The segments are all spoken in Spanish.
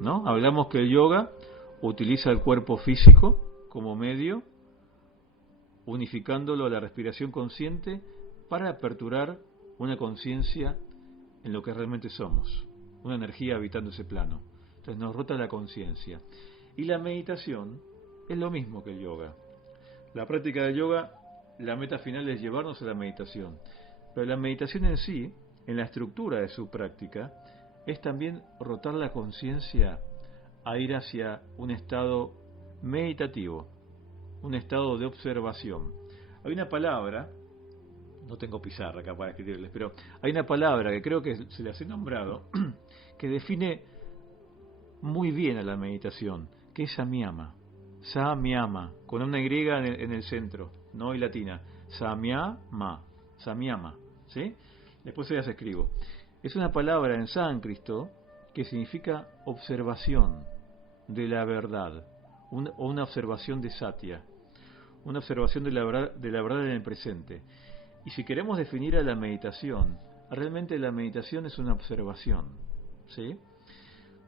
¿no? Hablamos que el yoga utiliza el cuerpo físico como medio, unificándolo a la respiración consciente para aperturar una conciencia en lo que realmente somos, una energía habitando ese plano. Entonces nos rota la conciencia. Y la meditación es lo mismo que el yoga. La práctica del yoga, la meta final es llevarnos a la meditación. Pero la meditación en sí, en la estructura de su práctica, es también rotar la conciencia a ir hacia un estado meditativo, un estado de observación. Hay una palabra, no tengo pizarra acá para escribirles, pero hay una palabra que creo que se las he nombrado, que define muy bien a la meditación, que es samyama. Samyama, con una Y en el centro, no y latina. Samyama, samyama, ¿sí? Después se las escribo. Es una palabra en sánscrito que significa observación de la verdad, o una observación de satya, una observación de la verdad en el presente. Y si queremos definir a la meditación, realmente la meditación es una observación, ¿sí?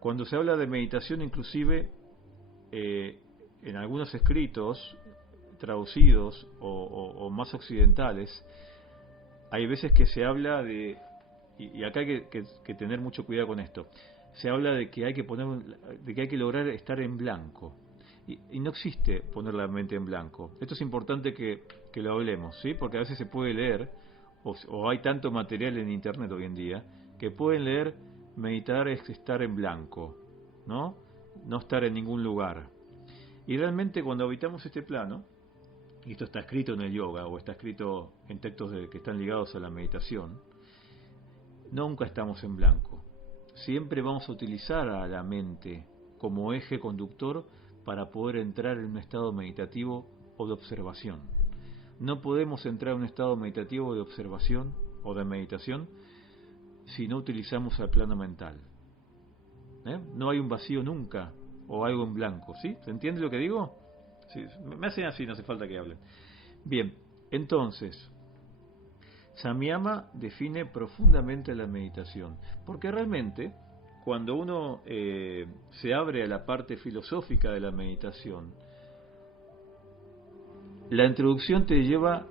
Cuando se habla de meditación, inclusive en algunos escritos traducidos o más occidentales, hay veces que se habla de, y acá hay que tener mucho cuidado con esto, se habla de que hay que lograr estar en blanco. Y no existe poner la mente en blanco. Esto es importante que lo hablemos, ¿sí? Porque a veces se puede leer, o hay tanto material en internet hoy en día, que pueden leer, meditar es estar en blanco, ¿no? No estar en ningún lugar. Y realmente cuando habitamos este plano, y esto está escrito en el yoga, o está escrito en textos que están ligados a la meditación, nunca estamos en blanco. Siempre vamos a utilizar a la mente como eje conductor para poder entrar en un estado meditativo o de observación. No podemos entrar en un estado meditativo de observación o de meditación si no utilizamos el plano mental. No hay un vacío nunca o algo en blanco, ¿sí? ¿Se entiende lo que digo? Sí, me hacen así, no hace falta que hablen. Bien, entonces, Samyama define profundamente la meditación, porque realmente cuando uno se abre a la parte filosófica de la meditación, la introducción te lleva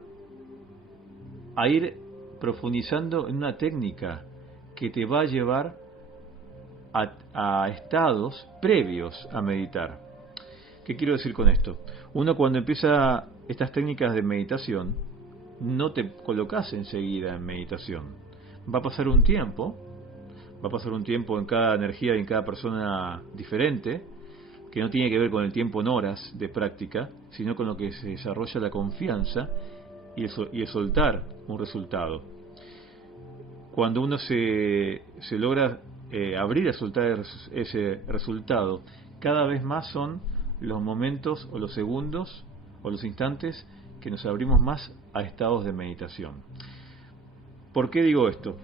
a ir profundizando en una técnica que te va a llevar a estados previos a meditar. ¿Qué quiero decir con esto? Uno cuando empieza estas técnicas de meditación, no te colocas enseguida en meditación. Va a pasar un tiempo en cada energía y en cada persona diferente, que no tiene que ver con el tiempo en horas de práctica, sino con lo que se desarrolla la confianza y el soltar un resultado. Cuando uno se logra abrir a soltar ese resultado, cada vez más son los momentos o los segundos o los instantes que nos abrimos más a estados de meditación. ¿Por qué digo esto?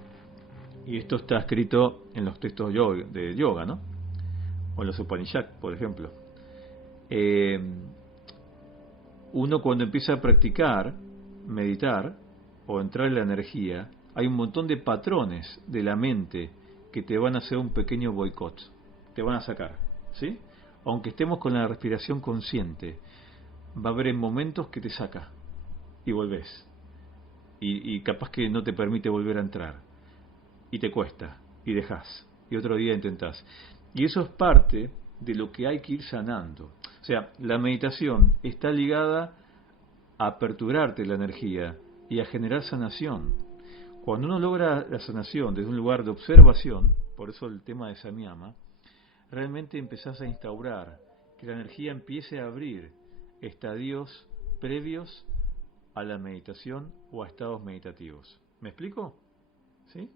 Y esto está escrito en los textos de yoga, ¿no? O en los Upanishads, por ejemplo. Uno cuando empieza a practicar, meditar o entrar en la energía, hay un montón de patrones de la mente que te van a hacer un pequeño boicot, te van a sacar, ¿sí? Aunque estemos con la respiración consciente, va a haber momentos que te saca y volvés. Y capaz que no te permite volver a entrar. Y te cuesta, y dejás, y otro día intentás. Y eso es parte de lo que hay que ir sanando. O sea, la meditación está ligada a aperturarte la energía y a generar sanación. Cuando uno logra la sanación desde un lugar de observación, por eso el tema de Samyama, realmente empezás a instaurar que la energía empiece a abrir estadios previos a la meditación o a estados meditativos. ¿Me explico? ¿Sí?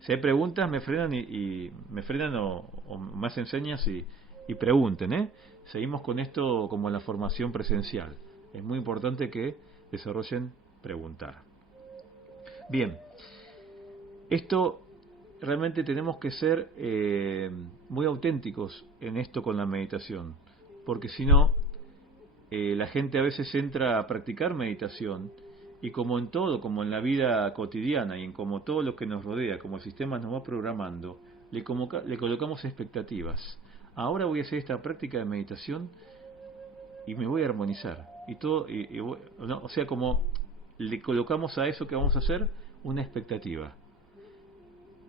Si hay preguntas, me frenan y me frenan o me hacen señas y pregunten, ¿eh? Seguimos con esto como en la formación presencial. Es muy importante que desarrollen preguntar. Bien, esto realmente tenemos que ser muy auténticos en esto con la meditación, porque si no, la gente a veces entra a practicar meditación y como en todo, como en la vida cotidiana y en como todo lo que nos rodea, como el sistema nos va programando, le colocamos expectativas. Ahora voy a hacer esta práctica de meditación y me voy a armonizar. ¿No? O sea, como le colocamos a eso que vamos a hacer una expectativa.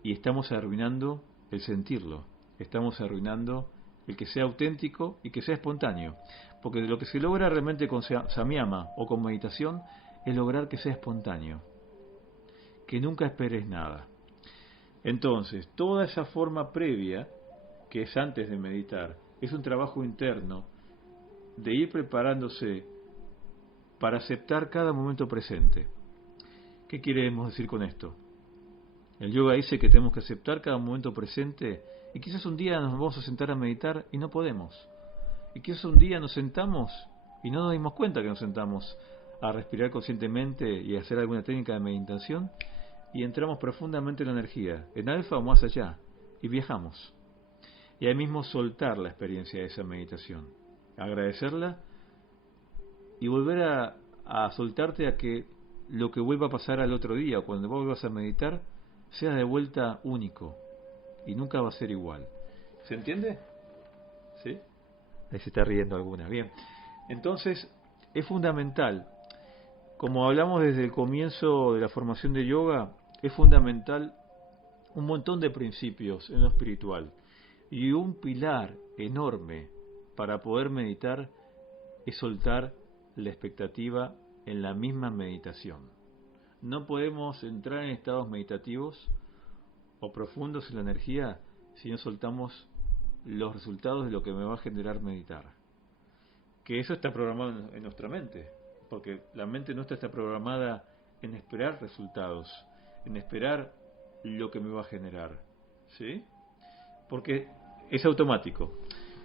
Y estamos arruinando el sentirlo. Estamos arruinando el que sea auténtico y que sea espontáneo. Porque lo que se logra realmente con samyama o con meditación es lograr que sea espontáneo. Que nunca esperes nada. Entonces, toda esa forma previa, que es antes de meditar, es un trabajo interno de ir preparándose para aceptar cada momento presente. ¿Qué queremos decir con esto? El yoga dice que tenemos que aceptar cada momento presente y quizás un día nos vamos a sentar a meditar y no podemos. Y quizás un día nos sentamos y no nos dimos cuenta que nos sentamos a respirar conscientemente y a hacer alguna técnica de meditación y entramos profundamente en la energía, en alfa o más allá, y viajamos. Y ahí mismo soltar la experiencia de esa meditación, agradecerla y volver a soltarte a que lo que vuelva a pasar al otro día o cuando vuelvas a meditar sea de vuelta único y nunca va a ser igual. ¿Se entiende? ¿Sí? Ahí se está riendo alguna. Bien. Entonces, es fundamental, como hablamos desde el comienzo de la formación de yoga, es fundamental un montón de principios en lo espiritual. Y un pilar enorme para poder meditar es soltar la expectativa en la misma meditación. No podemos entrar en estados meditativos o profundos en la energía si no soltamos los resultados de lo que me va a generar meditar. Que eso está programado en nuestra mente, porque la mente nuestra está programada en esperar resultados, en esperar lo que me va a generar, ¿sí? Porque es automático.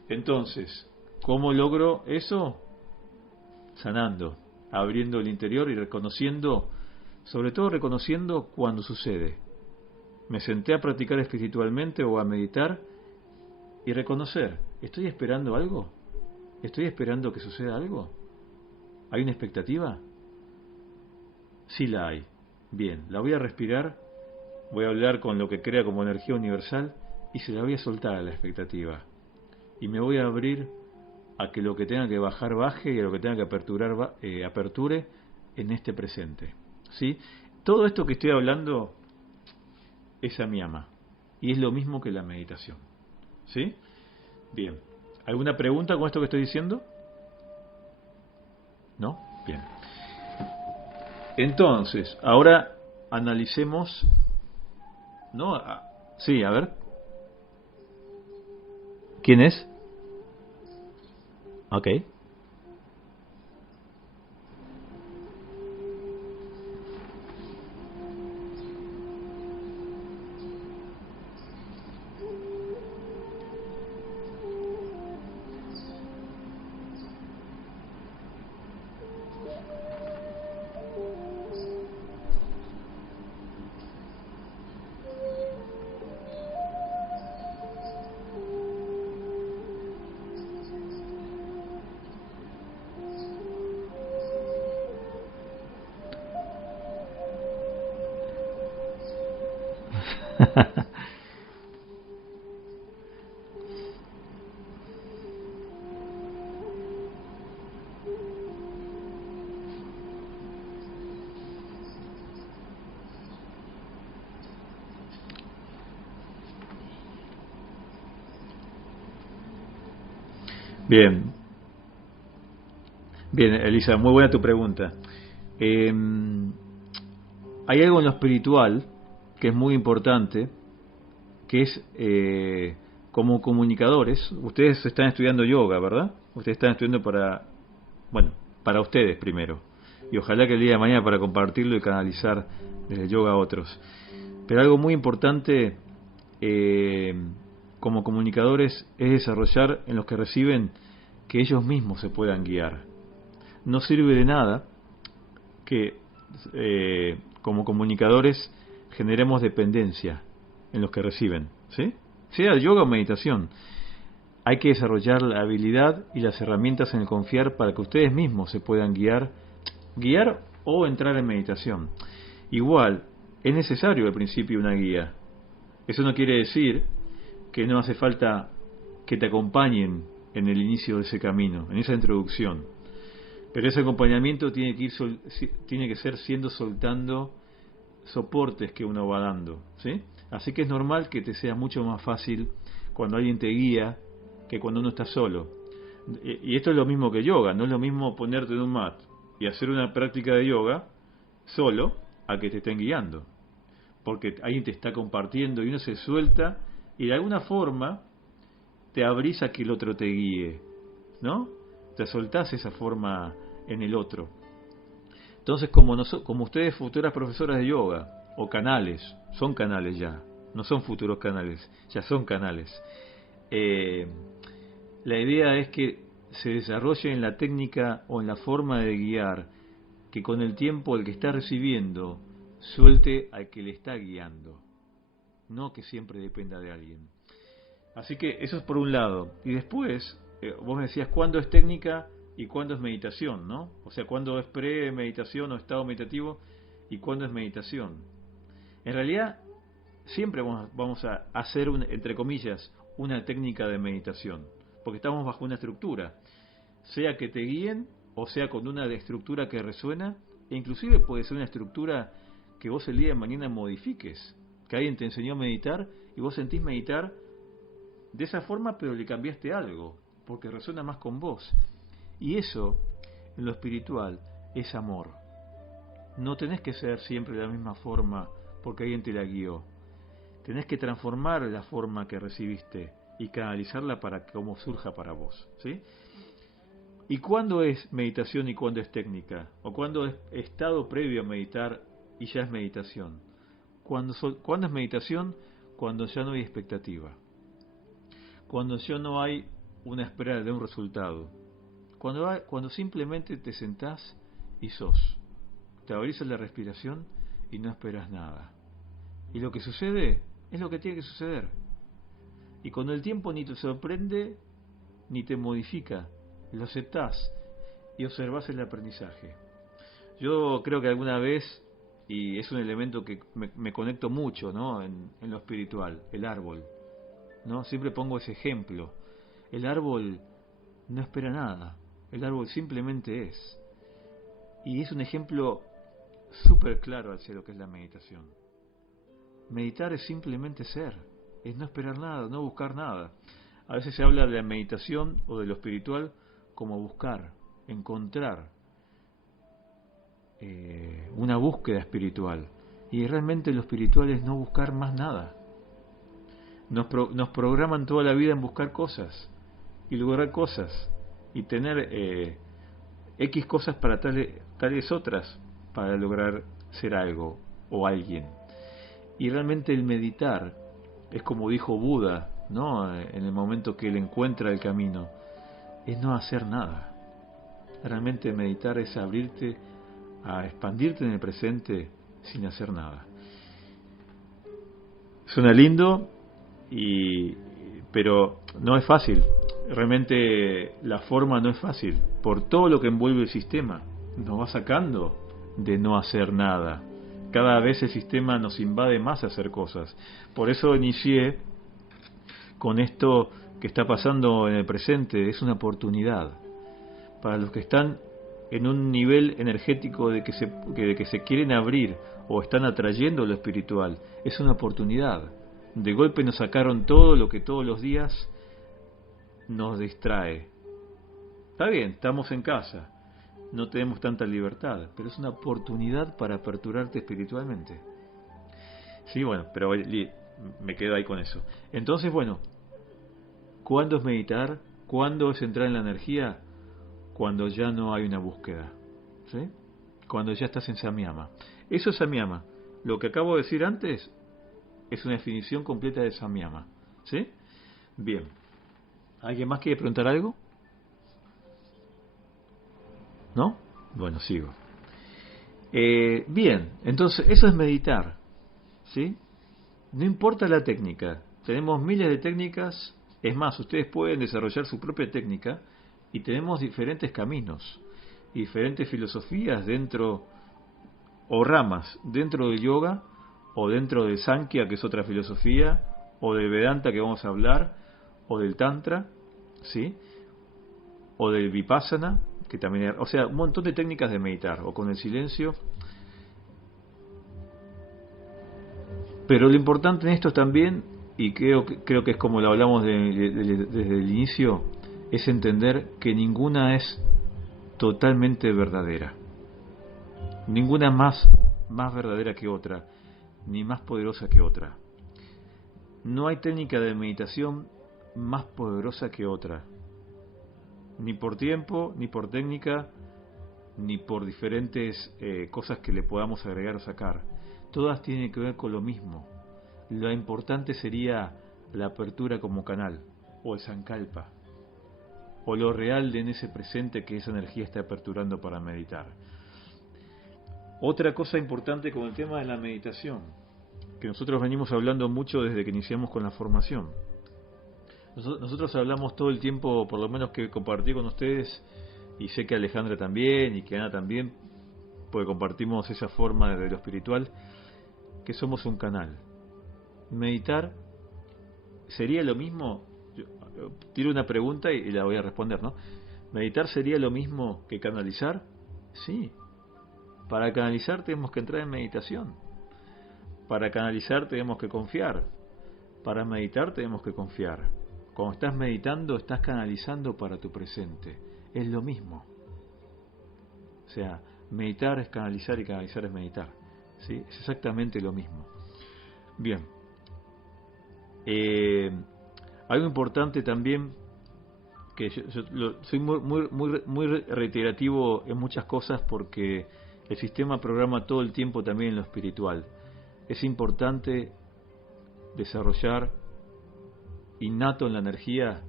Entonces, ¿cómo logro eso? Sanando, abriendo el interior y reconociendo, sobre todo reconociendo cuando sucede. Me senté a practicar espiritualmente o a meditar y reconocer, ¿estoy esperando algo? ¿Estoy esperando que suceda algo? ¿Hay una expectativa? Sí la hay. Bien, la voy a respirar, voy a hablar con lo que crea como energía universal y se la voy a soltar a la expectativa. Y me voy a abrir a que lo que tenga que bajar baje y a lo que tenga que aperturar aperture en este presente. ¿Sí? Todo esto que estoy hablando es samyama y es lo mismo que la meditación. ¿Sí? Bien. ¿Alguna pregunta con esto que estoy diciendo? ¿No? Bien. Entonces, ahora analicemos, ¿no? Sí, a ver. ¿Quién es? Ok. Bien, bien, Elisa, muy buena tu pregunta. Hay algo en lo espiritual que es muy importante, que es como comunicadores. Ustedes están estudiando yoga, ¿verdad? Ustedes están estudiando para ustedes primero. Y ojalá que el día de mañana para compartirlo y canalizar desde el yoga a otros. Pero algo muy importante como comunicadores es desarrollar en los que reciben que ellos mismos se puedan guiar. No sirve de nada que como comunicadores generemos dependencia en los que reciben, ¿sí? Sea yoga o meditación. Hay que desarrollar la habilidad y las herramientas en el confiar para que ustedes mismos se puedan guiar o entrar en meditación. Igual, es necesario al principio una guía. Eso no quiere decir que no hace falta que te acompañen en el inicio de ese camino, en esa introducción. Pero ese acompañamiento tiene que ser siendo soltando soportes que uno va dando, ¿sí? Así que es normal que te sea mucho más fácil cuando alguien te guía que cuando uno está solo. Y esto es lo mismo que yoga, no es lo mismo ponerte en un mat y hacer una práctica de yoga solo a que te estén guiando, porque alguien te está compartiendo y uno se suelta y de alguna forma te abrís a que el otro te guíe, ¿no? Te soltás esa forma en el otro. Entonces, como ustedes futuras profesoras de yoga, o canales, son canales ya, no son futuros canales, ya son canales. La idea es que se desarrolle en la técnica o en la forma de guiar, que con el tiempo el que está recibiendo suelte al que le está guiando, no que siempre dependa de alguien. Así que eso es por un lado. Y después, vos me decías cuándo es técnica y cuándo es meditación, ¿no? O sea, cuándo es pre-meditación o estado meditativo y cuándo es meditación. En realidad, siempre vamos a hacer, entre comillas, una técnica de meditación, porque estamos bajo una estructura, sea que te guíen o sea con una estructura que resuena, e inclusive puede ser una estructura que vos el día de mañana modifiques, que alguien te enseñó a meditar y vos sentís meditar de esa forma, pero le cambiaste algo, porque resuena más con vos. Y eso, en lo espiritual, es amor. No tenés que ser siempre de la misma forma porque alguien te la guió. Tenés que transformar la forma que recibiste y canalizarla para cómo surja para vos, ¿sí? ¿Y cuándo es meditación y cuándo es técnica? ¿O cuándo es estado previo a meditar y ya es meditación? ¿Cuándo es meditación? Cuando ya no hay expectativa. Cuando ya no hay una espera de un resultado. Cuando simplemente te sentás y sos. Te abrís a la respiración y no esperas nada. Y lo que sucede es lo que tiene que suceder. Y con el tiempo ni te sorprende ni te modifica. Lo aceptás y observás el aprendizaje. Yo creo que alguna vez, y es un elemento que me conecto mucho, ¿no? en lo espiritual, el árbol, ¿no? Siempre pongo ese ejemplo. El árbol no espera nada. El árbol simplemente es. Y es un ejemplo súper claro hacia lo que es la meditación. Meditar es simplemente ser. Es no esperar nada, no buscar nada. A veces se habla de la meditación o de lo espiritual como buscar, encontrar, una búsqueda espiritual. Y realmente lo espiritual es no buscar más nada. Nos programan toda la vida en buscar cosas y lograr cosas y tener X cosas para tales otras para lograr ser algo o alguien. Y realmente el meditar es como dijo Buda, ¿no? En el momento que él encuentra el camino, es no hacer nada. Realmente meditar es abrirte a expandirte en el presente sin hacer nada. Suena lindo, pero no es fácil. Realmente la forma no es fácil. Por todo lo que envuelve el sistema, nos va sacando de no hacer nada. Cada vez el sistema nos invade más a hacer cosas. Por eso inicié con esto que está pasando en el presente. Es una oportunidad para los que están en un nivel energético de que se quieren abrir o están atrayendo lo espiritual. Es una oportunidad. De golpe nos sacaron todo lo que todos los días nos distrae. Está bien, estamos en casa, no tenemos tanta libertad, pero es una oportunidad para aperturarte espiritualmente. Sí, bueno, pero me quedo ahí con eso. Entonces, bueno, ¿cuándo es meditar? ¿Cuándo es entrar en la energía? Cuando ya no hay una búsqueda, ¿sí? Cuando ya estás en Samyama. Eso es Samyama. Lo que acabo de decir antes es una definición completa de Samyama, ¿sí? Bien. ¿Alguien más quiere preguntar algo? ¿No? Bueno, sigo. Bien, entonces eso es meditar, ¿sí? No importa la técnica. Tenemos miles de técnicas. Es más, ustedes pueden desarrollar su propia técnica y tenemos diferentes caminos, diferentes filosofías dentro, o ramas, dentro del yoga o dentro del Sankhya, que es otra filosofía, o del Vedanta que vamos a hablar, o del Tantra, ¿sí? O del Vipassana, que también, o sea, un montón de técnicas de meditar, o con el silencio. Pero lo importante en esto también, y creo que es como lo hablamos desde el inicio, es entender que ninguna es totalmente verdadera. Ninguna más verdadera que otra, ni más poderosa que otra. No hay técnica de meditación más poderosa que otra. Ni por tiempo, ni por técnica, ni por diferentes cosas que le podamos agregar o sacar. Todas tienen que ver con lo mismo. Lo importante sería la apertura como canal, o el sankalpa, o lo real en ese presente que esa energía está aperturando para meditar. Otra cosa importante con el tema de la meditación, que nosotros venimos hablando mucho desde que iniciamos con la formación. Nosotros hablamos todo el tiempo, por lo menos que compartí con ustedes, y sé que Alejandra también, y que Ana también, porque compartimos esa forma de lo espiritual, que somos un canal. Meditar sería lo mismo, yo tiro una pregunta y la voy a responder, ¿no? ¿Meditar sería lo mismo que canalizar? Sí. Para canalizar tenemos que entrar en meditación. Para canalizar tenemos que confiar. Para meditar tenemos que confiar. Cuando estás meditando, estás canalizando para tu presente. Es lo mismo. O sea, meditar es canalizar y canalizar es meditar. ¿Sí? Es exactamente lo mismo. Bien. Algo importante también, que soy muy reiterativo en muchas cosas porque el sistema programa todo el tiempo también en lo espiritual. Es importante desarrollar innato en la energía,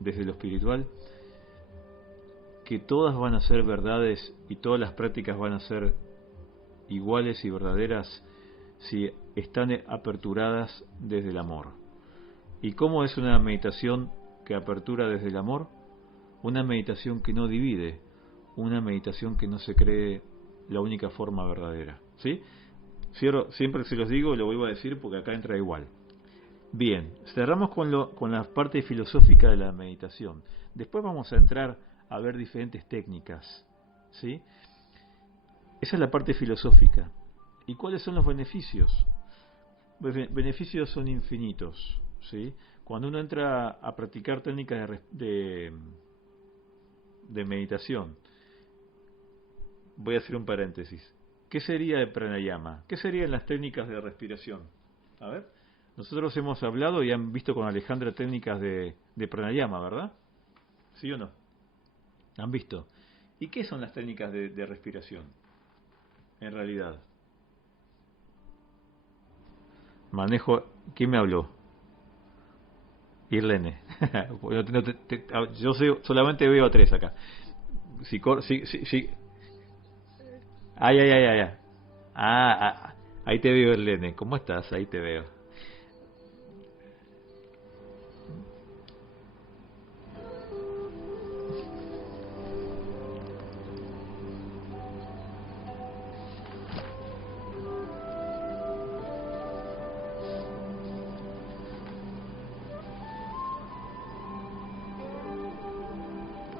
desde lo espiritual, que todas van a ser verdades y todas las prácticas van a ser iguales y verdaderas si están aperturadas desde el amor. ¿Y cómo es una meditación que apertura desde el amor? Una meditación que no divide, una meditación que no se cree la única forma verdadera. ¿Sí? Siempre se los digo, lo vuelvo a decir porque acá entra igual. Bien, cerramos con la parte filosófica de la meditación. Después vamos a entrar a ver diferentes técnicas. ¿Sí? Esa es la parte filosófica. ¿Y cuáles son los beneficios? Beneficios son infinitos. ¿Sí? Cuando uno entra a practicar técnicas de meditación, voy a hacer un paréntesis. ¿Qué sería el pranayama? ¿Qué serían las técnicas de respiración? A ver, nosotros hemos hablado y han visto con Alejandra técnicas de pranayama, ¿verdad? ¿Sí o no? ¿Han visto? ¿Y qué son las técnicas de respiración? En realidad. Manejo... ¿Quién me habló? Irlene. Yo solamente veo a tres acá. Si. Ay. Ahí te veo, Irlene. ¿Cómo estás? Ahí te veo.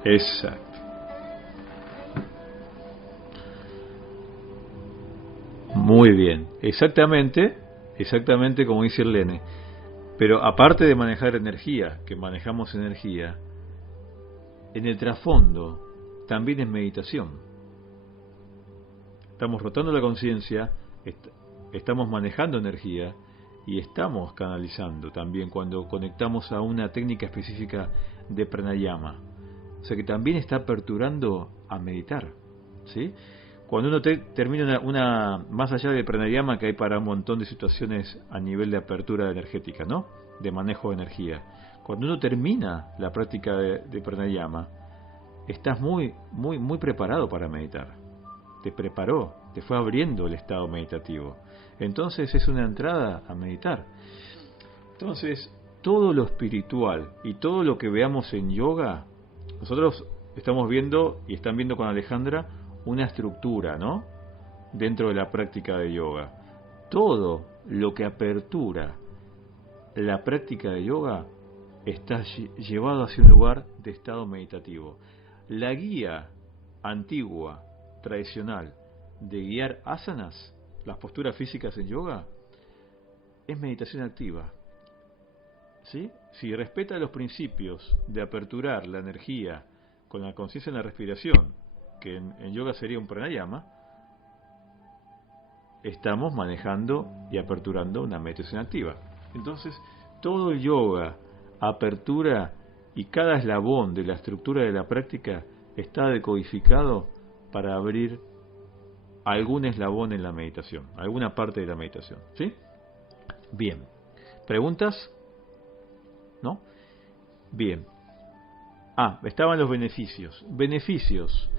Exacto. Muy bien. Exactamente como dice Irlene. Pero aparte de manejar energía, que manejamos energía, en el trasfondo también es meditación. Estamos rotando la conciencia, estamos manejando energía y estamos canalizando también cuando conectamos a una técnica específica de pranayama. O sea que también está aperturando a meditar, ¿sí? Cuando uno termina más allá de pranayama que hay para un montón de situaciones a nivel de apertura energética, ¿no? De manejo de energía. Cuando uno termina la práctica de pranayama, estás muy preparado para meditar. Te preparó, te fue abriendo el estado meditativo. Entonces es una entrada a meditar. Entonces, todo lo espiritual y todo lo que veamos en yoga, nosotros estamos viendo y están viendo con Alejandra una estructura, ¿no? Dentro de la práctica de yoga. Todo lo que apertura la práctica de yoga está llevado hacia un lugar de estado meditativo. La guía antigua, tradicional, de guiar asanas, las posturas físicas en yoga, es meditación activa. ¿Sí? Si respeta los principios de aperturar la energía con la conciencia en la respiración, que en yoga sería un pranayama, estamos manejando y aperturando una meditación activa. Entonces, todo el yoga, apertura y cada eslabón de la estructura de la práctica está decodificado para abrir algún eslabón en la meditación, alguna parte de la meditación. ¿Sí? Bien. ¿Preguntas? ¿No? Bien. Estaban los beneficios. Beneficios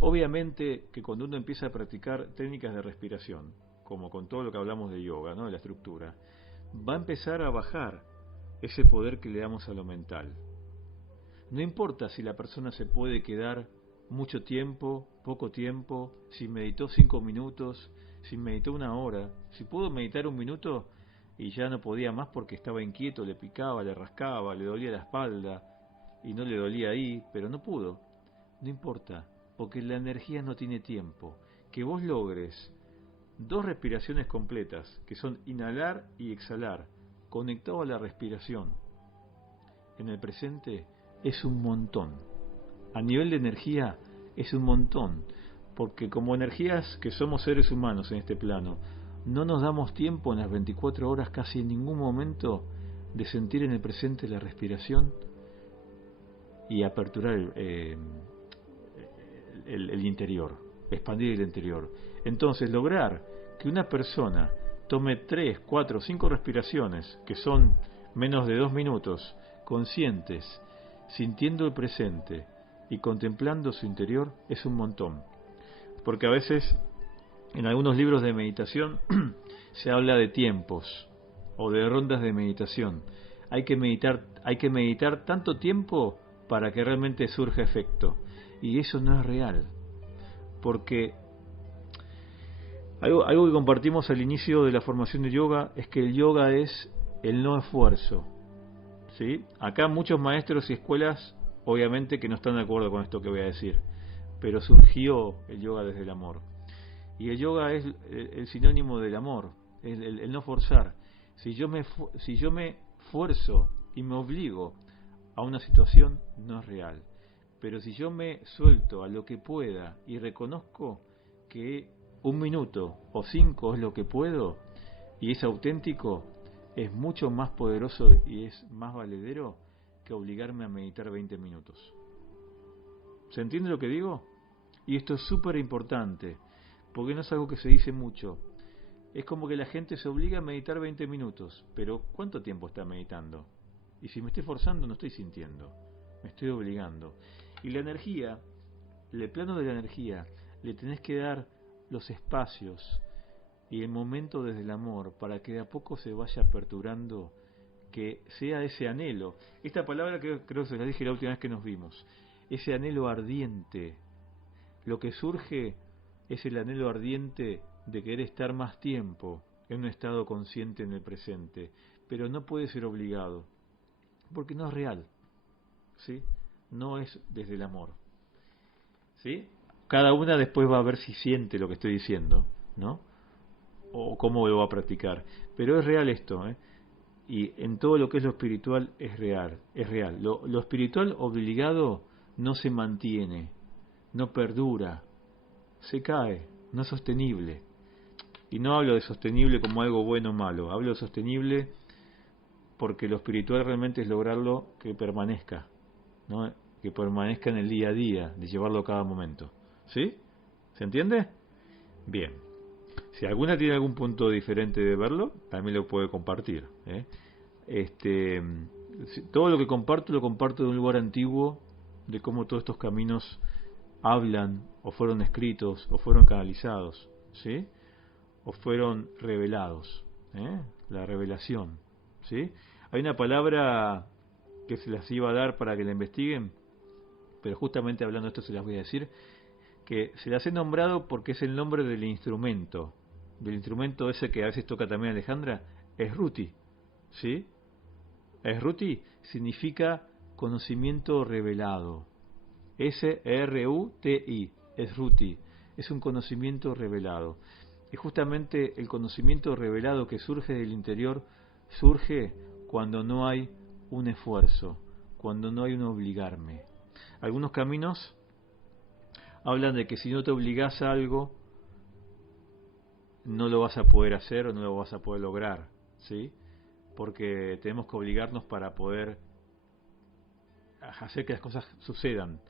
obviamente que cuando uno empieza a practicar técnicas de respiración, como con todo lo que hablamos de yoga, ¿no? De la estructura, va a empezar a bajar ese poder que le damos a lo mental. No importa si la persona se puede quedar mucho tiempo, poco tiempo, si meditó 5 minutos, si meditó 1 hora, si pudo meditar 1 minuto y ya no podía más porque estaba inquieto, le picaba, le rascaba, le dolía la espalda y no le dolía ahí, pero no pudo. No importa, porque la energía no tiene tiempo. Que vos logres 2 respiraciones completas, que son inhalar y exhalar, conectado a la respiración, en el presente, es un montón. A nivel de energía, es un montón. Porque como energías que somos seres humanos en este plano, no nos damos tiempo en las 24 horas casi en ningún momento de sentir en el presente la respiración y aperturar el interior, expandir el interior. Entonces, lograr que una persona tome 3, 4, 5 respiraciones, que son menos de 2 minutos, conscientes, sintiendo el presente y contemplando su interior, es un montón. Porque a veces, en algunos libros de meditación, se habla de tiempos o de rondas de meditación. Hay que meditar tanto tiempo para que realmente surja efecto. Y eso no es real. Porque algo que compartimos al inicio de la formación de yoga es que el yoga es el no esfuerzo. ¿Sí? Acá muchos maestros y escuelas, obviamente que no están de acuerdo con esto que voy a decir, pero surgió el yoga desde el amor. Y el yoga es el sinónimo del amor, el no forzar. Si yo me fuerzo y me obligo a una situación, no es real. Pero si yo me suelto a lo que pueda y reconozco que 1 minuto o 5 es lo que puedo y es auténtico, es mucho más poderoso y es más valedero que obligarme a meditar 20 minutos. ¿Se entiende lo que digo? Y esto es súper importante, porque no es algo que se dice mucho. Es como que la gente se obliga a meditar 20 minutos, pero ¿cuánto tiempo está meditando? Y si me estoy forzando, no estoy sintiendo, me estoy obligando. Y la energía, el plano de la energía, le tenés que dar los espacios y el momento desde el amor para que de a poco se vaya aperturando, que sea ese anhelo. Esta palabra creo que se la dije la última vez que nos vimos. Ese anhelo ardiente. Lo que surge es el anhelo ardiente de querer estar más tiempo en un estado consciente en el presente, pero no puede ser obligado, porque no es real, ¿sí? No es desde el amor, ¿sí? Cada una después va a ver si siente lo que estoy diciendo, ¿no? O cómo lo va a practicar, pero es real esto, ¿eh? Y en todo lo que es lo espiritual es real, es real. Lo espiritual obligado no se mantiene, no perdura, se cae, no es sostenible. Y no hablo de sostenible como algo bueno o malo, hablo de sostenible porque lo espiritual realmente es lograrlo que permanezca, ¿no? Que permanezca en el día a día, de llevarlo a cada momento. ¿Sí? ¿Se entiende? Bien. Si alguna tiene algún punto diferente de verlo, también lo puede compartir, ¿eh? Todo lo que comparto lo comparto de un lugar antiguo, de cómo todos estos caminos hablan, o fueron escritos, o fueron canalizados, ¿sí? O fueron revelados, ¿eh? La revelación, ¿sí? Hay una palabra que se las iba a dar para que la investiguen, pero justamente hablando de esto se las voy a decir, que se las he nombrado porque es el nombre del instrumento ese que a veces toca también Alejandra, es Ruti. ¿sí? Sruti significa conocimiento revelado. S-R-U-T-I, Sruti, es un conocimiento revelado. Y justamente el conocimiento revelado que surge del interior surge cuando no hay un esfuerzo, cuando no hay un obligarme. Algunos caminos hablan de que si no te obligas a algo, no lo vas a poder hacer o no lo vas a poder lograr, ¿sí? Porque tenemos que obligarnos para poder hacer que las cosas sucedan,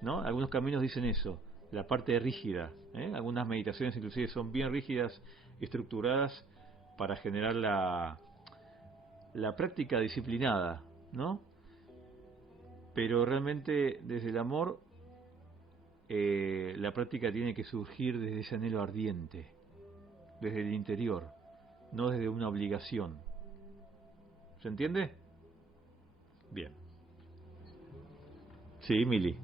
¿no? Algunos caminos dicen eso, la parte rígida, ¿eh? Algunas meditaciones inclusive son bien rígidas y estructuradas para generar la práctica disciplinada, ¿no? Pero realmente desde el amor la práctica tiene que surgir desde ese anhelo ardiente, desde el interior, no desde una obligación. ¿Se entiende? Bien. Sí, Mili.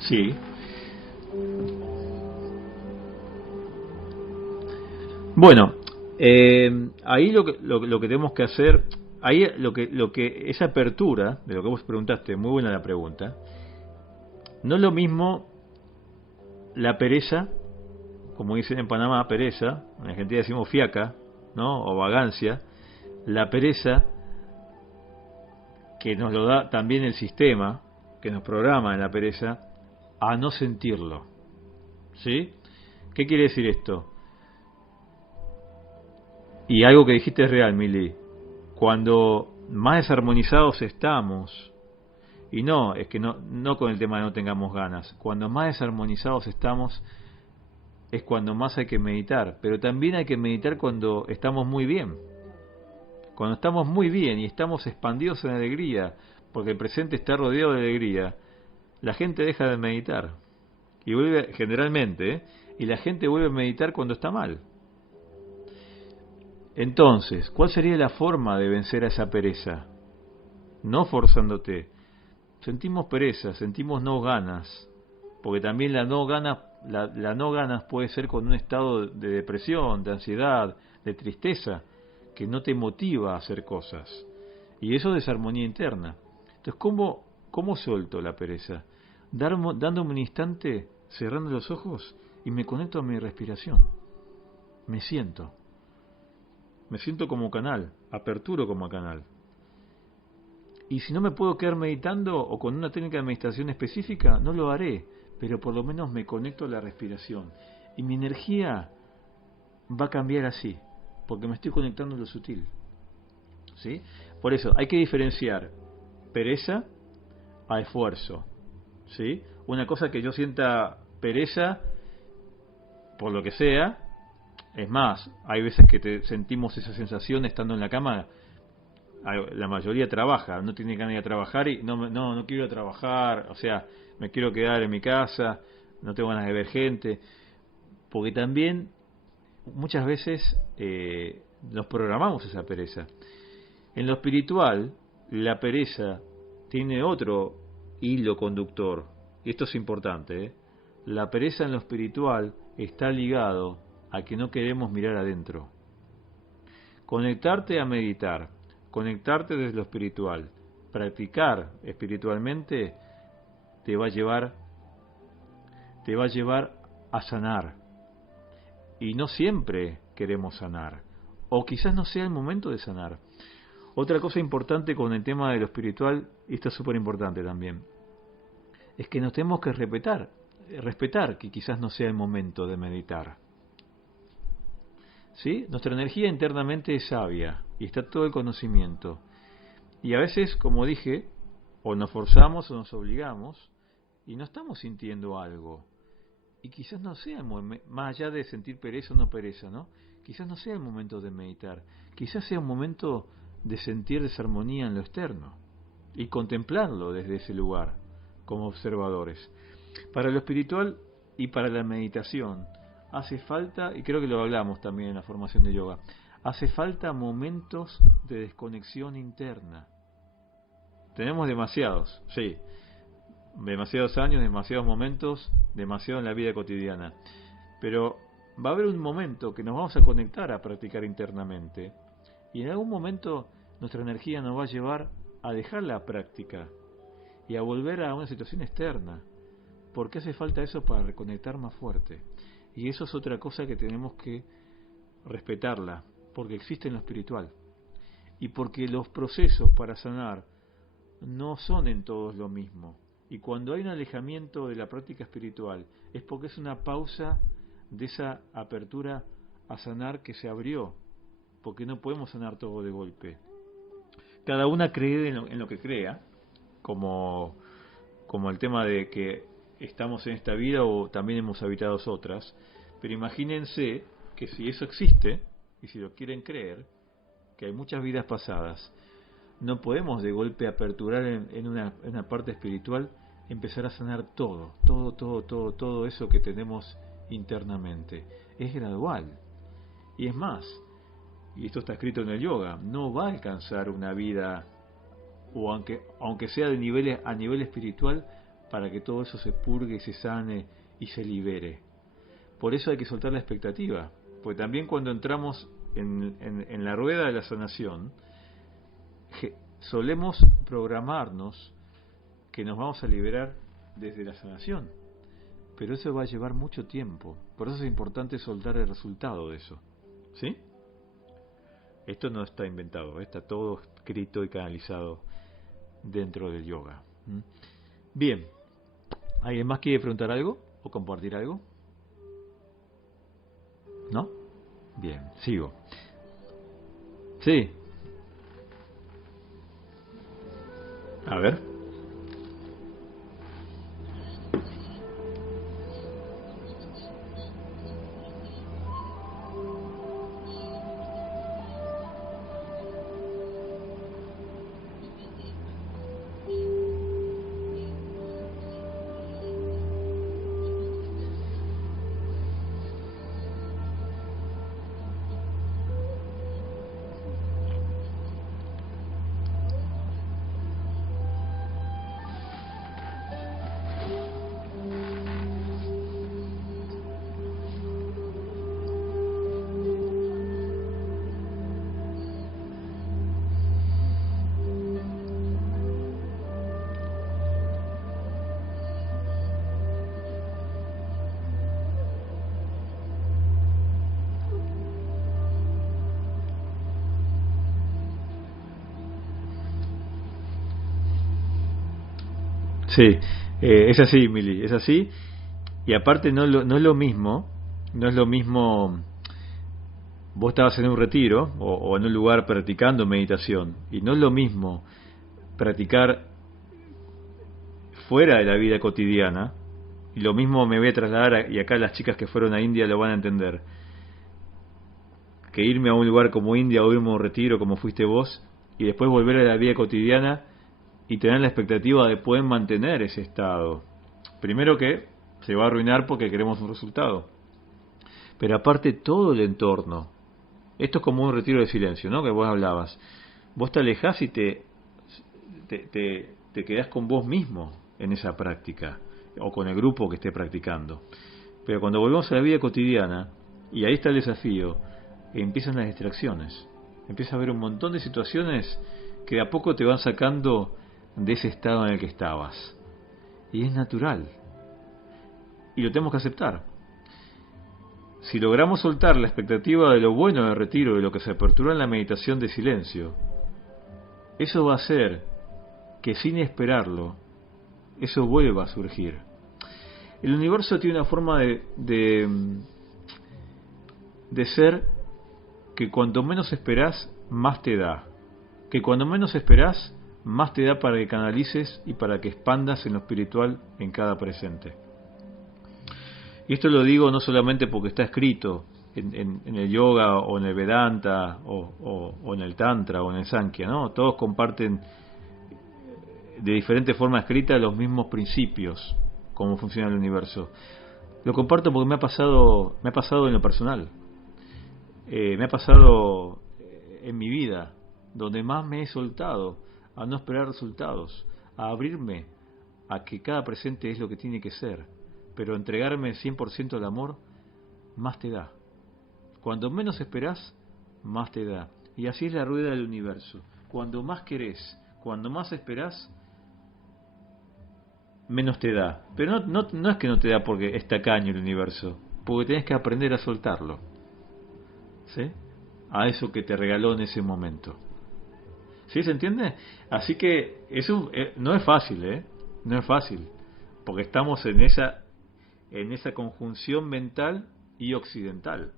Sí. Bueno, ahí lo que tenemos que hacer, ahí lo que esa apertura de lo que vos preguntaste, muy buena la pregunta. No es lo mismo la pereza, como dicen en Panamá, pereza, en Argentina decimos fiaca, ¿no? O vagancia. La pereza que nos lo da también el sistema, que nos programa en la pereza, a no sentirlo. ¿Sí? ¿Qué quiere decir esto? Y algo que dijiste es real, Mili. Cuando más desarmonizados estamos, y no, es que no con el tema de no tengamos ganas, cuando más desarmonizados estamos es cuando más hay que meditar, pero también hay que meditar cuando estamos muy bien. Cuando estamos muy bien y estamos expandidos en alegría, porque el presente está rodeado de alegría, la gente deja de meditar. Y vuelve, generalmente, y la gente vuelve a meditar cuando está mal. Entonces, ¿cuál sería la forma de vencer a esa pereza? No forzándote. Sentimos pereza, sentimos no ganas, porque también la no ganas puede ser con un estado de depresión, de ansiedad, de tristeza, que no te motiva a hacer cosas. Y eso es desarmonía interna. Entonces, ¿cómo suelto la pereza? Dándome un instante, cerrando los ojos y me conecto a mi respiración. Me siento como canal, aperturo como canal. Y si no me puedo quedar meditando o con una técnica de meditación específica, no lo haré, pero por lo menos me conecto a la respiración. Y mi energía va a cambiar así, porque me estoy conectando a lo sutil. ¿Sí? Por eso hay que diferenciar pereza a esfuerzo. ¿Sí? Una cosa que yo sienta pereza por lo que sea, es más, hay veces que sentimos esa sensación estando en la cama. La mayoría trabaja, no tiene ganas de trabajar y no quiero trabajar, o sea, me quiero quedar en mi casa, no tengo ganas de ver gente, porque también muchas veces nos programamos esa pereza. En lo espiritual, la pereza tiene otro hilo conductor, y esto es importante, La pereza en lo espiritual está ligado a que no queremos mirar adentro. Conectarte a meditar, conectarte desde lo espiritual, practicar espiritualmente te va a llevar a sanar. Y no siempre queremos sanar, o quizás no sea el momento de sanar. Otra cosa importante con el tema de lo espiritual, y esto es súper importante también, es que nos tenemos que respetar que quizás no sea el momento de meditar. ¿Sí? Nuestra energía internamente es sabia y está todo el conocimiento. Y a veces, como dije, o nos forzamos o nos obligamos y no estamos sintiendo algo. Y quizás no sea, más allá de sentir pereza o no pereza, ¿no? Quizás no sea el momento de meditar. Quizás sea un momento de sentir desarmonía en lo externo y contemplarlo desde ese lugar, como observadores. Para lo espiritual y para la meditación hace falta, y creo que lo hablamos también en la formación de yoga, hace falta momentos de desconexión interna. Tenemos demasiados, sí, demasiados años, demasiados momentos, demasiado en la vida cotidiana. Pero va a haber un momento que nos vamos a conectar a practicar internamente, y en algún momento nuestra energía nos va a llevar a dejar la práctica y a volver a una situación externa, porque hace falta eso para reconectar más fuerte. Y eso es otra cosa que tenemos que respetarla, porque existe en lo espiritual. Y porque los procesos para sanar no son en todos lo mismo. Y cuando hay un alejamiento de la práctica espiritual, es porque es una pausa de esa apertura a sanar que se abrió, porque no podemos sanar todo de golpe. Cada una cree en lo que crea, como el tema de que estamos en esta vida o también hemos habitado otras, pero imagínense que si eso existe, y si lo quieren creer, que hay muchas vidas pasadas, no podemos de golpe aperturar en una parte espiritual, empezar a sanar todo eso que tenemos internamente. Es gradual. Y es más, y esto está escrito en el yoga, no va a alcanzar una vida, o aunque sea a nivel espiritual, para que todo eso se purgue, se sane y se libere. Por eso hay que soltar la expectativa, porque también cuando entramos en la rueda de la sanación, solemos programarnos que nos vamos a liberar desde la sanación, pero eso va a llevar mucho tiempo. Por eso es importante soltar el resultado de eso. ¿Sí? Esto no está inventado, está todo escrito y canalizado dentro del yoga. Bien, ¿alguien más quiere preguntar algo o compartir algo? ¿No? Bien, sigo. Sí. A ver. Sí, es así, Mili, es así. Y aparte no es lo mismo, vos estabas en un retiro o en un lugar practicando meditación, y no es lo mismo practicar fuera de la vida cotidiana, y lo mismo me voy a trasladar, y acá las chicas que fueron a India lo van a entender, que irme a un lugar como India o irme a un retiro como fuiste vos, y después volver a la vida cotidiana y tener la expectativa de poder mantener ese estado. Primero que se va a arruinar porque queremos un resultado. Pero aparte todo el entorno. Esto es como un retiro de silencio, ¿no? Que vos hablabas. Vos te alejás y te quedás con vos mismo en esa práctica, o con el grupo que esté practicando. Pero cuando volvemos a la vida cotidiana, y ahí está el desafío, empiezan las distracciones. Empieza a haber un montón de situaciones que de a poco te van sacando de ese estado en el que estabas. Y es natural. Y lo tenemos que aceptar. Si logramos soltar la expectativa de lo bueno del retiro, de lo que se aperturó en la meditación de silencio, eso va a hacer que sin esperarlo, eso vuelva a surgir. El universo tiene una forma de ser que cuanto menos esperás, más te da. Que cuando menos esperás, más te da para que canalices y para que expandas en lo espiritual en cada presente. Y esto lo digo no solamente porque está escrito en el yoga o en el Vedanta o en el Tantra o en el Sankhya, ¿no? Todos comparten de diferente forma escrita los mismos principios, cómo funciona el universo. Lo comparto porque me ha pasado en lo personal. Me ha pasado en mi vida, donde más me he soltado a no esperar resultados, a abrirme a que cada presente es lo que tiene que ser, pero entregarme 100% al amor, más te da. Cuando menos esperás, más te da. Y así es la rueda del universo. Cuando más querés, cuando más esperás, menos te da. Pero no es que no te da porque es tacaño el universo, porque tenés que aprender a soltarlo, ¿sí? A eso que te regaló en ese momento. ¿Sí se entiende? Así que eso no es fácil, ¿eh? No es fácil, porque estamos en esa conjunción mental y occidental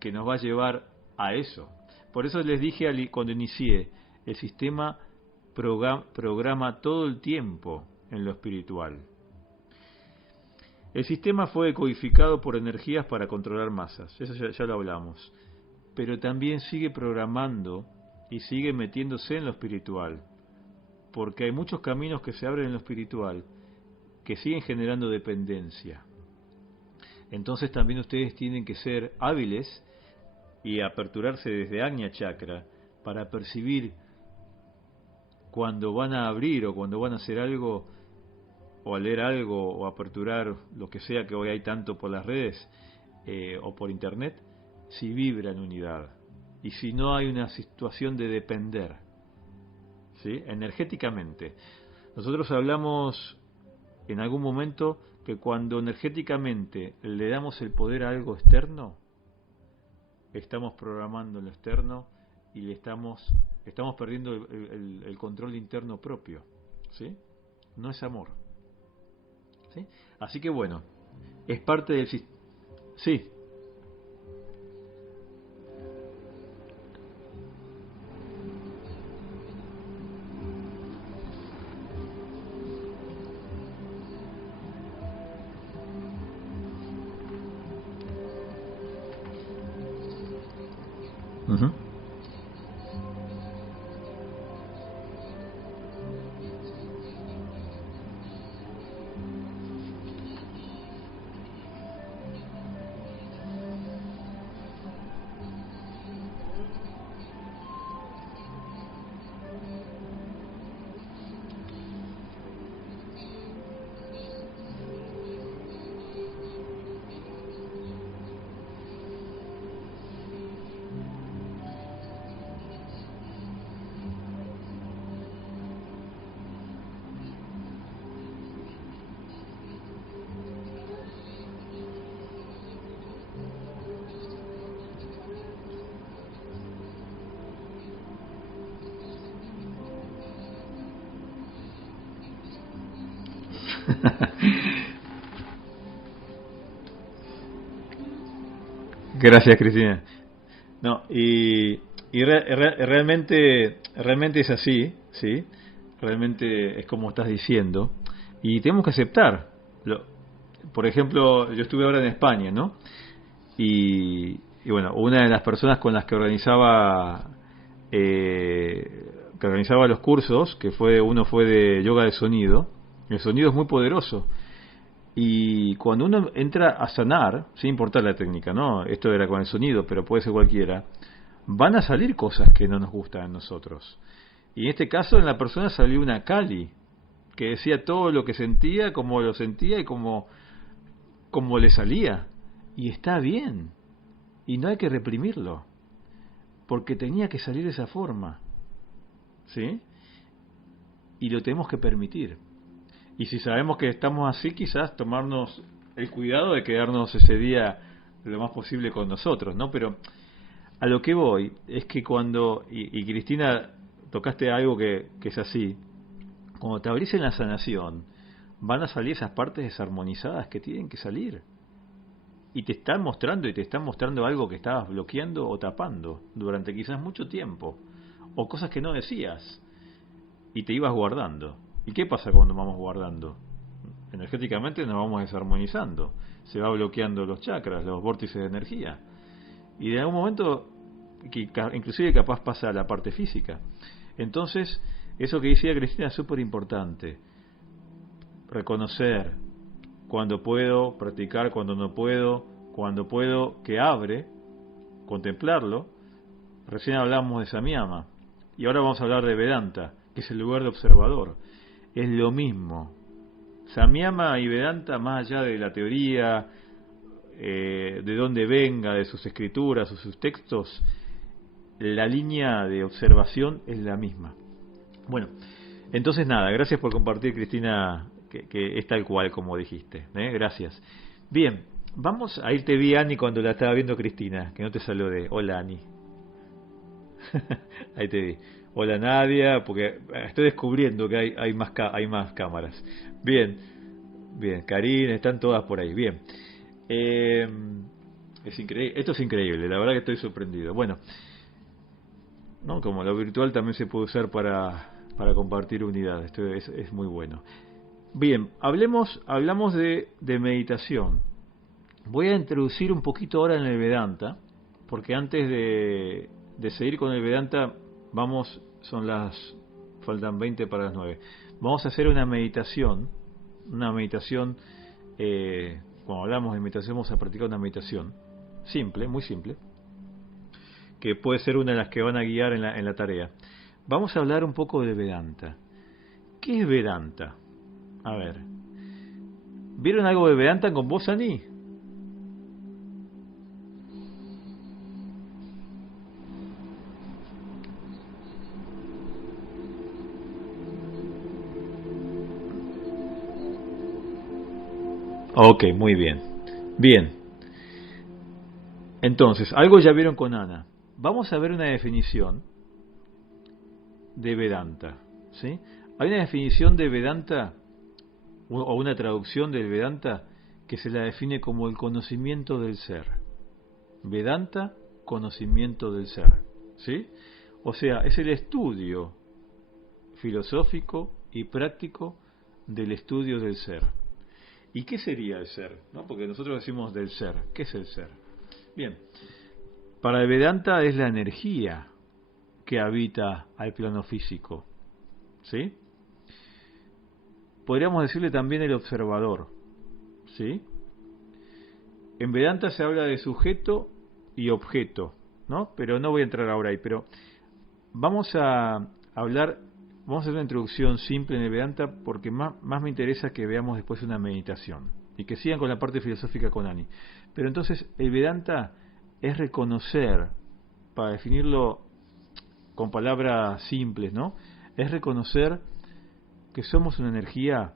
que nos va a llevar a eso. Por eso les dije cuando inicié, el sistema programa todo el tiempo en lo espiritual. El sistema fue codificado por energías para controlar masas, eso ya lo hablamos, pero también sigue programando y sigue metiéndose en lo espiritual, porque hay muchos caminos que se abren en lo espiritual que siguen generando dependencia. Entonces también ustedes tienen que ser hábiles y aperturarse desde Ajna Chakra para percibir cuando van a abrir o cuando van a hacer algo o a leer algo o aperturar lo que sea que hoy hay tanto por las redes o por internet, si vibra en unidad y si no hay una situación de depender, ¿sí? Energéticamente. Nosotros hablamos en algún momento que cuando energéticamente le damos el poder a algo externo, estamos programando lo externo y le estamos perdiendo el control interno propio, ¿sí? No es amor, ¿sí? Así que bueno, es parte del sistema. Sí. Ujú. Gracias, Cristina. No, realmente es así, ¿sí? Realmente es como estás diciendo. Y tenemos que aceptar. Por ejemplo, yo estuve ahora en España, ¿no? Y bueno, una de las personas con las que organizaba los cursos, uno fue de yoga de sonido. El sonido es muy poderoso. Y cuando uno entra a sanar, sin importar la técnica, ¿no? Esto era con el sonido, pero puede ser cualquiera, van a salir cosas que no nos gustan en nosotros. Y en este caso en la persona salió una Kali, que decía todo lo que sentía, como lo sentía y como le salía. Y está bien. Y no hay que reprimirlo. Porque tenía que salir de esa forma. ¿Sí? Y lo tenemos que permitir. Y si sabemos que estamos así, quizás tomarnos el cuidado de quedarnos ese día lo más posible con nosotros, ¿no? Pero a lo que voy es que y Cristina, tocaste algo que es así, cuando te abrís en la sanación, van a salir esas partes desarmonizadas que tienen que salir. Y te están mostrando algo que estabas bloqueando o tapando durante quizás mucho tiempo. O cosas que no decías y te ibas guardando. ¿Y qué pasa cuando vamos guardando? Energéticamente nos vamos desarmonizando. Se va bloqueando los chakras, los vórtices de energía. Y de algún momento, inclusive capaz pasa a la parte física. Entonces, eso que decía Cristina es súper importante. Reconocer cuando puedo, practicar cuando no puedo, cuando puedo, que abre, contemplarlo. Recién hablamos de Samyama. Y ahora vamos a hablar de Vedanta, que es el lugar de observador. es lo mismo. Samyama y Vedanta, más allá de la teoría, de dónde venga, de sus escrituras o sus textos, la línea de observación es la misma. Bueno, entonces nada, gracias por compartir, Cristina, que es tal cual como dijiste, gracias. Bien, vamos a irte, vi Ani cuando la estaba viendo Cristina, que no te saludé. Hola, Ani. Ahí te vi. Hola, Nadia, porque estoy descubriendo que hay más cámaras. Bien, bien, Karina, están todas por ahí. Bien. Es increíble, esto es increíble, la verdad que estoy sorprendido. Bueno, ¿no? Como lo virtual también se puede usar para compartir unidades, esto es muy bueno. Bien, hablamos de meditación. Voy a introducir un poquito ahora en el Vedanta, porque antes de seguir con el Vedanta, faltan 20 para las 9. Vamos a hacer una meditación, cuando hablamos de meditación vamos a practicar una meditación simple, muy simple, que puede ser una de las que van a guiar en la tarea. Vamos a hablar un poco de Vedanta. ¿Qué es Vedanta? A ver, ¿vieron algo de Vedanta con vos, Ani? Ok, muy bien. Bien. Entonces, algo ya vieron con Ana. Vamos a ver una definición de Vedanta, ¿sí? Hay una definición de Vedanta o una traducción del Vedanta que se la define como el conocimiento del ser. Vedanta, conocimiento del ser, ¿sí? O sea, es el estudio filosófico y práctico del estudio del ser. ¿Y qué sería el ser? ¿No? Porque nosotros decimos del ser. ¿Qué es el ser? Bien, para el Vedanta es la energía que habita al plano físico, ¿sí? Podríamos decirle también el observador, ¿sí? En Vedanta se habla de sujeto y objeto, ¿no? Pero no voy a entrar ahora ahí, pero vamos a hacer una introducción simple en el Vedanta porque más me interesa que veamos después una meditación y que sigan con la parte filosófica con Ani. Pero entonces el Vedanta es reconocer, para definirlo con palabras simples, ¿no? Es reconocer que somos una energía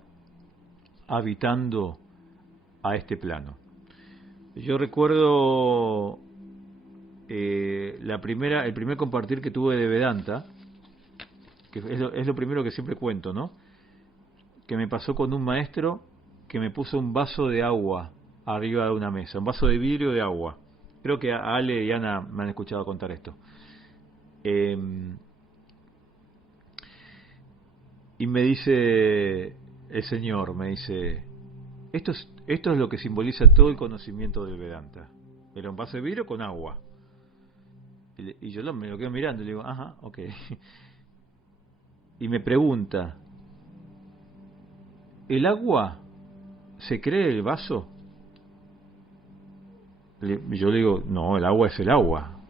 habitando a este plano. Yo recuerdo el primer compartir que tuve de Vedanta, que es lo primero que siempre cuento, ¿no? Que me pasó con un maestro que me puso un vaso de agua arriba de una mesa, un vaso de vidrio de agua. Creo que a Ale y Ana me han escuchado contar esto. Y me dice el Señor, esto es lo que simboliza todo el conocimiento del Vedanta. Era un vaso de vidrio con agua. Y yo me lo quedo mirando y le digo, ajá, ok. Y me pregunta, ¿el agua se cree el vaso? Yo le digo, no, el agua es el agua.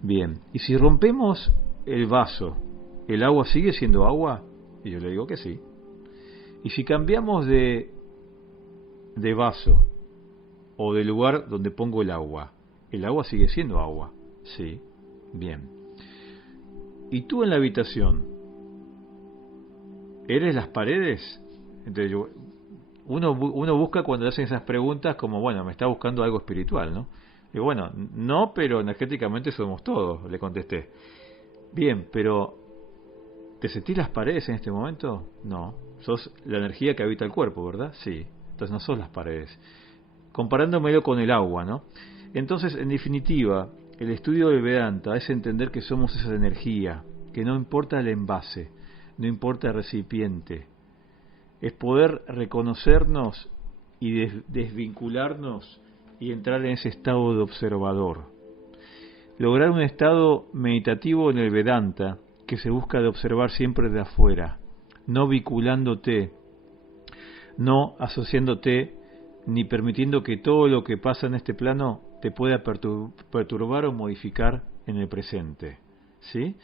Bien, ¿y si rompemos el vaso, el agua sigue siendo agua? Y yo le digo que sí. ¿Y si cambiamos de vaso o de lugar donde pongo el agua sigue siendo agua? Sí, bien. ¿Y tú en la habitación eres las paredes? Entonces uno busca cuando le hacen esas preguntas como, bueno, me está buscando algo espiritual, ¿no? Y bueno, no, pero energéticamente somos todos, le contesté. Bien, pero ¿te sentís las paredes en este momento? No. Sos la energía que habita el cuerpo, ¿verdad? Sí. Entonces no sos las paredes. Comparándomelo con el agua, ¿no? Entonces, en definitiva, el estudio del Vedanta es entender que somos esa energía, que no importa el envase, no importa el recipiente. Es poder reconocernos y desvincularnos y entrar en ese estado de observador. Lograr un estado meditativo en el Vedanta que se busca de observar siempre de afuera, no vinculándote, no asociándote, ni permitiendo que todo lo que pasa en este plano te pueda perturbar o modificar en el presente, ¿sí?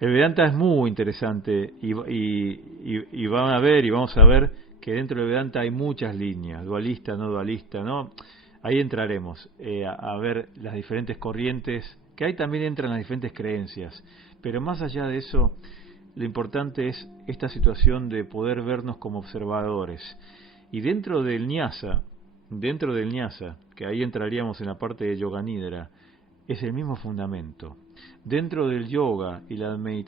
El Vedanta es muy interesante y van a ver y vamos a ver que dentro del Vedanta hay muchas líneas, dualista, no dualista, ¿no? Ahí entraremos a ver las diferentes corrientes, que ahí también entran las diferentes creencias. Pero más allá de eso, lo importante es esta situación de poder vernos como observadores. Y dentro del Nyasa, que ahí entraríamos en la parte de Yoga Nidra, es el mismo fundamento. Dentro del yoga y la meditación,